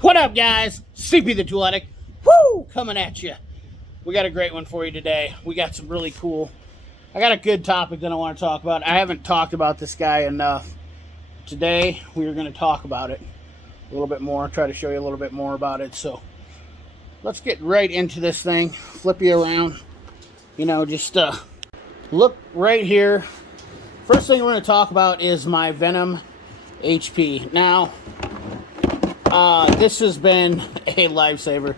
What up, guys? CP the Tool Addict, woo, coming at you. We got a great one for you today. We got some really cool. I got a good topic that I want to talk about. I haven't talked about this guy enough. Today, we are going to talk about it a little bit more, try to show you a little bit more about it. So, let's get right into this thing. Flip you around. You know, just look right here. First thing we're going to talk about is my Venom HP. Now, this has been a lifesaver.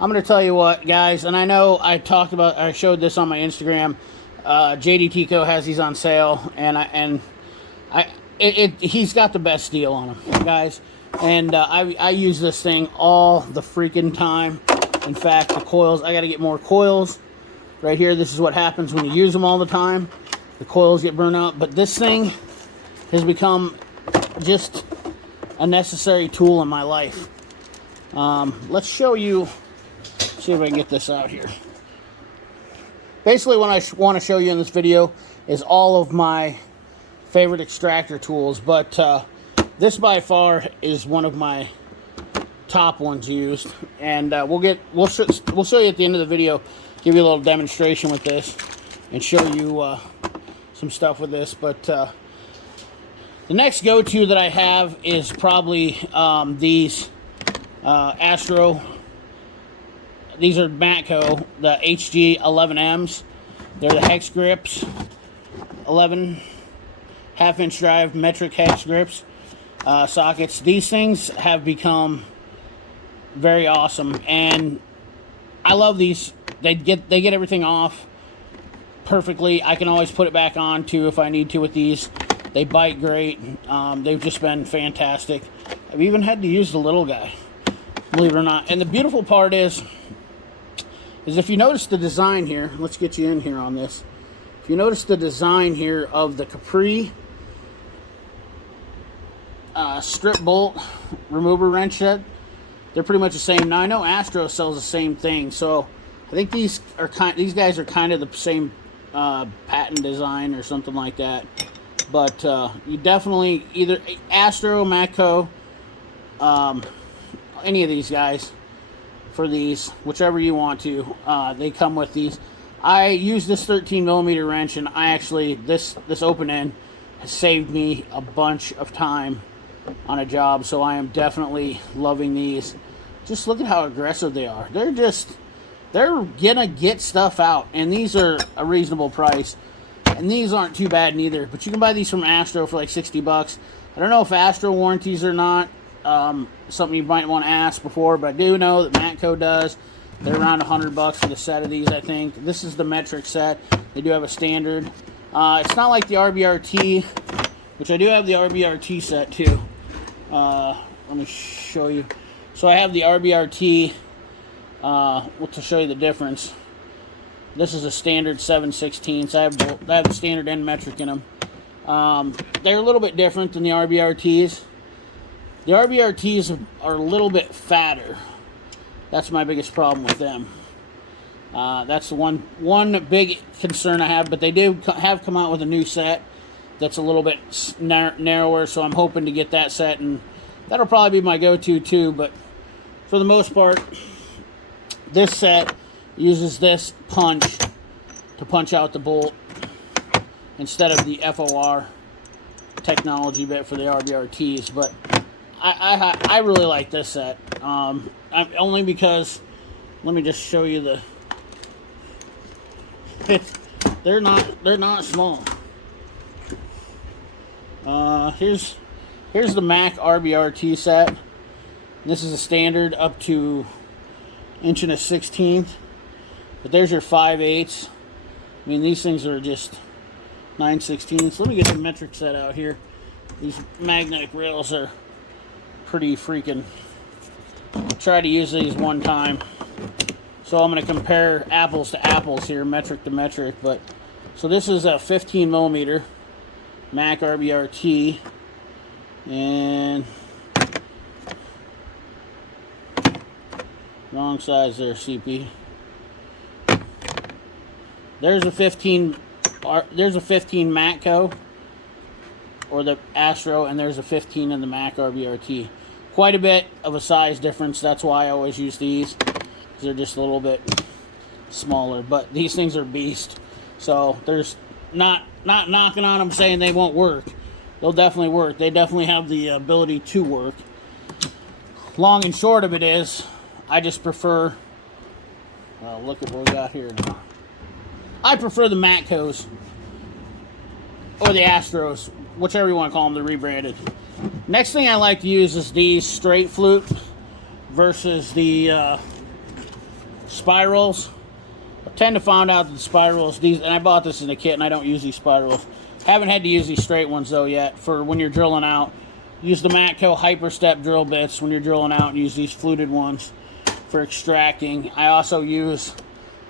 I'm going to tell you what, guys, and I know I showed this on my Instagram. JD Co has these on sale, and he's got the best deal on them, guys. And I use this thing all the freaking time. In fact, the coils, I got to get more coils. Right here, this is what happens when you use them all the time. The coils get burned out, but this thing has become just a necessary tool in my life. Let's show you, see if I can get this out here. Basically, what I want to show you in this video is all of my favorite extractor tools, but this by far is one of my top ones used, and we'll show you at the end of the video, give you a little demonstration with this, and show you some stuff with this. But the next go-to that I have is probably these Astro. These are Matco, the HG 11Ms. They're the hex grips, 11 half-inch drive metric hex grips, sockets. These things have become very awesome, and I love these. They get everything off perfectly. I can always put it back on too if I need to with these. They bite great. They've just been fantastic. I've even had to use the little guy, believe it or not. And the beautiful part is if you notice the design here, let's get you in here on this. If you notice the design here of the Capri strip bolt remover wrench set, they're pretty much the same. Now I know Astro sells the same thing, so I think these guys are kind of the same patent design or something like that. But you definitely, either Astro, Matco, any of these guys for these, whichever you want to, they come with these. I use this 13mm wrench, and I actually, this open end has saved me a bunch of time on a job, so I am definitely loving these. Just look at how aggressive they are. They're gonna get stuff out, and these are a reasonable price. And these aren't too bad neither, but you can buy these from Astro for like 60 bucks. I don't know if Astro warranties or not, something you might want to ask before, but I do know that Matco does. They're around 100 bucks for the set of these, I think. This is the metric set. They do have a standard. It's not like the RBRT, which I do have the RBRT set too. Let me show you. So I have the RBRT, to show you the difference. This is a standard 7/16, so I have the standard and metric in them. They're a little bit different than the RBRTs. The RBRTs are a little bit fatter. That's my biggest problem with them. That's the one big concern I have, but they have come out with a new set that's a little bit narrower, so I'm hoping to get that set, and that'll probably be my go-to too. But for the most part, this set uses this punch to punch out the bolt instead of the FOR technology bit for the RBRTs. But I really like this set. Only because, let me just show you they're not small. Here's the Mac RBRT set. This is a standard up to 1.1/16. But there's your 5/8. I mean, these things are just 9/16. Let me get the metric set out here. These magnetic rails are pretty freaking. I'll try to use these one time. So I'm going to compare apples to apples here, metric to metric. But so this is a 15mm Mac RBRT, and wrong size there, CP. There's a 15 Matco, or the Astro, and there's a 15 in the Mac RBRT. quite a bit of a size difference. That's why I always use these, because they're just a little bit smaller. But these things are beast. So there's not knocking on them saying they won't work. They'll definitely work. They definitely have the ability to work. Long and short of it is, I just prefer, look at what we got here now. I prefer the Matcos or the Astros, whichever you want to call them, they're rebranded. Next thing I like to use is these straight flute versus the spirals. I tend to find out that the spirals, and I bought this in a kit and I don't use these spirals. Haven't had to use these straight ones though yet for when you're drilling out. Use the Matco Hyper Step drill bits when you're drilling out, and use these fluted ones for extracting. I also use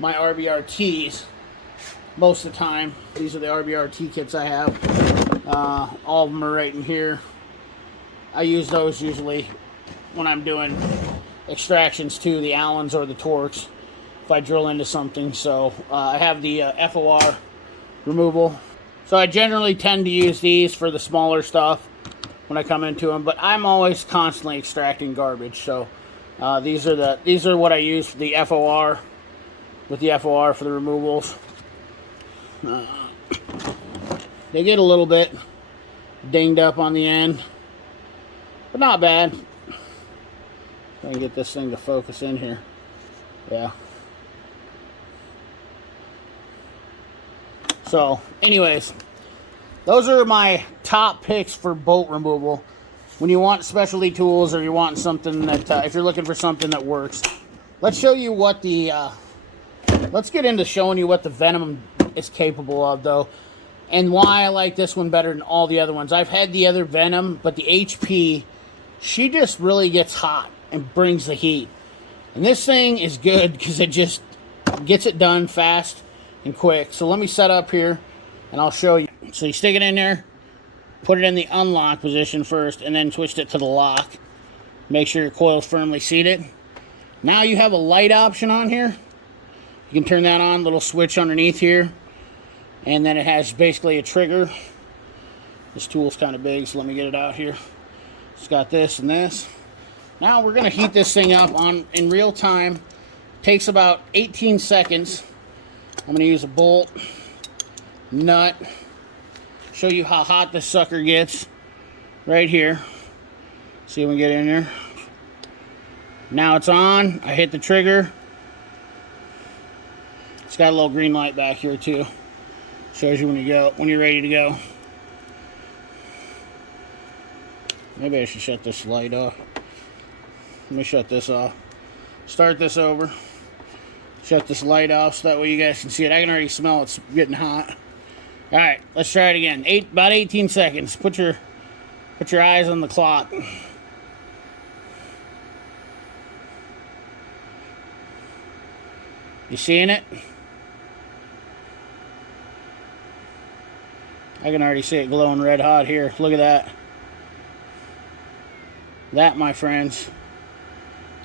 my RBRTs most of the time. These are the RBRT kits I have. All of them are right in here. I use those usually when I'm doing extractions too, the Allens or the Torques, if I drill into something. So I have the FOR removal. So I generally tend to use these for the smaller stuff when I come into them, but I'm always constantly extracting garbage. So these are what I use for the FOR, with the FOR for the removals. They get a little bit dinged up on the end, but not bad. Try and get this thing to focus in here. Yeah. So, anyways, those are my top picks for bolt removal. When you want specialty tools, or you want something that, if you're looking for something that works. Let's show you what the, let's get into showing you what the Venom is capable of, though, and why I like this one better than all the other ones. I've had the other Venom, but the HP, she just really gets hot and brings the heat. And this thing is good because it just gets it done fast and quick. So let me set up here and I'll show you. So you stick it in there, put it in the unlock position first, and then switch it to the lock. Make sure your coil's firmly seated. Now you have a light option on here. You can turn that on, little switch underneath here. And then it has basically a trigger. This tool's kind of big, so let me get it out here. It's got this and this. Now we're going to heat this thing up in real time. Takes about 18 seconds. I'm going to use a bolt, nut, show you how hot this sucker gets right here. See if we can get in there. Now it's on. I hit the trigger. It's got a little green light back here too. Shows you when you're ready to go. Maybe I should shut this light off. Let me shut this off. Start this over. Shut this light off so that way you guys can see it. I can already smell it's getting hot. Alright, let's try it again. About 18 seconds. Put your eyes on the clock. You seeing it? I can already see it glowing red hot here. Look at that. That, my friends,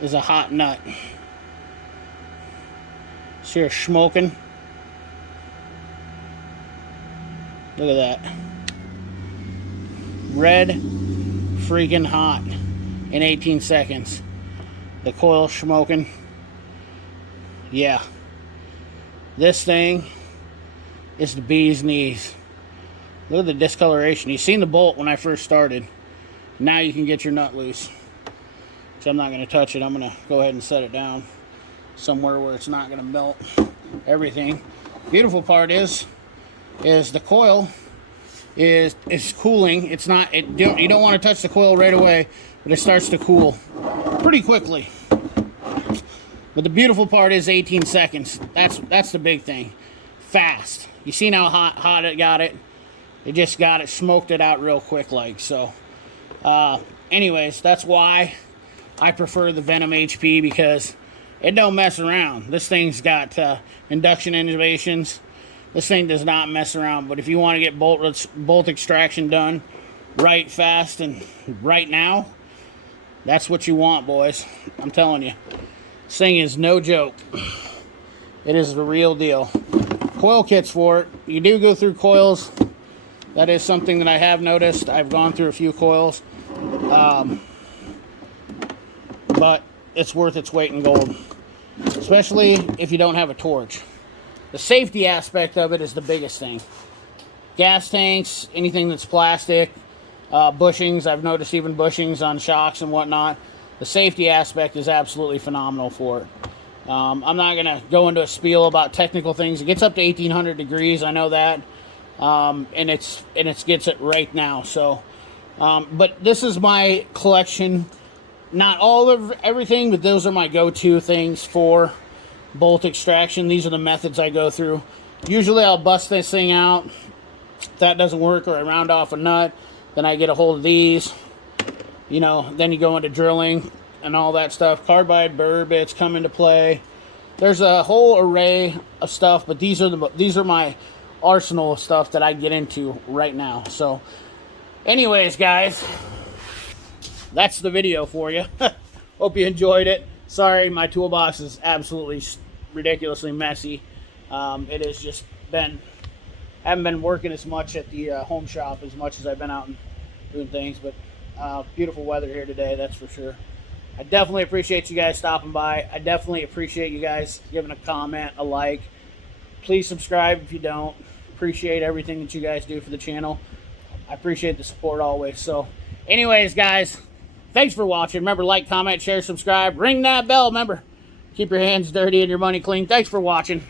is a hot nut. See her smoking? Look at that. Red freaking hot in 18 seconds. The coil smoking. Yeah. This thing is the bee's knees. Look at the discoloration. You seen the bolt when I first started. Now you can get your nut loose. So I'm not going to touch it. I'm going to go ahead and set it down somewhere where it's not going to melt everything. Beautiful part is the coil is cooling. It's not. You don't want to touch the coil right away, but it starts to cool pretty quickly. But the beautiful part is 18 seconds. That's the big thing. Fast. You seen how hot it got it? It just got it, smoked it out real quick like. So anyways, that's why I prefer the Venom HP, because it don't mess around. This thing's got induction innovations. This thing does not mess around. But if you want to get bolt extraction done right, fast, and right now, that's what you want, boys. I'm telling you. This thing is no joke. It is the real deal. Coil kits for it. You do go through coils. That is something that I have noticed. I've gone through a few coils. but it's worth its weight in gold, especially if you don't have a torch. The safety aspect of it is the biggest thing. Gas tanks, anything that's plastic, bushings, I've noticed even bushings on shocks and whatnot. The safety aspect is absolutely phenomenal for it. I'm not going to go into a spiel about technical things. It gets up to 1800 degrees, I know that, and it gets it right now. So, but this is my collection. Not all of everything, but those are my go-to things for bolt extraction. These are the methods I go through. Usually I'll bust this thing out. If that doesn't work, or I round off a nut, then I get a hold of these. You know, then you go into drilling and all that stuff. Carbide burr bits come into play. There's a whole array of stuff, but these are my arsenal of stuff that I get into right now. So, anyways, guys, that's the video for you. Hope you enjoyed it. Sorry, my toolbox is absolutely ridiculously messy. It has just been... I haven't been working as much at the home shop as much as I've been out and doing things, but beautiful weather here today, that's for sure. I definitely appreciate you guys stopping by. I definitely appreciate you guys giving a comment, a like. Please subscribe if you don't. Appreciate everything that you guys do for the channel. I appreciate the support always. So, anyways, guys, thanks for watching. Remember, like, comment, share, subscribe. Ring that bell. Remember, keep your hands dirty and your money clean. Thanks for watching.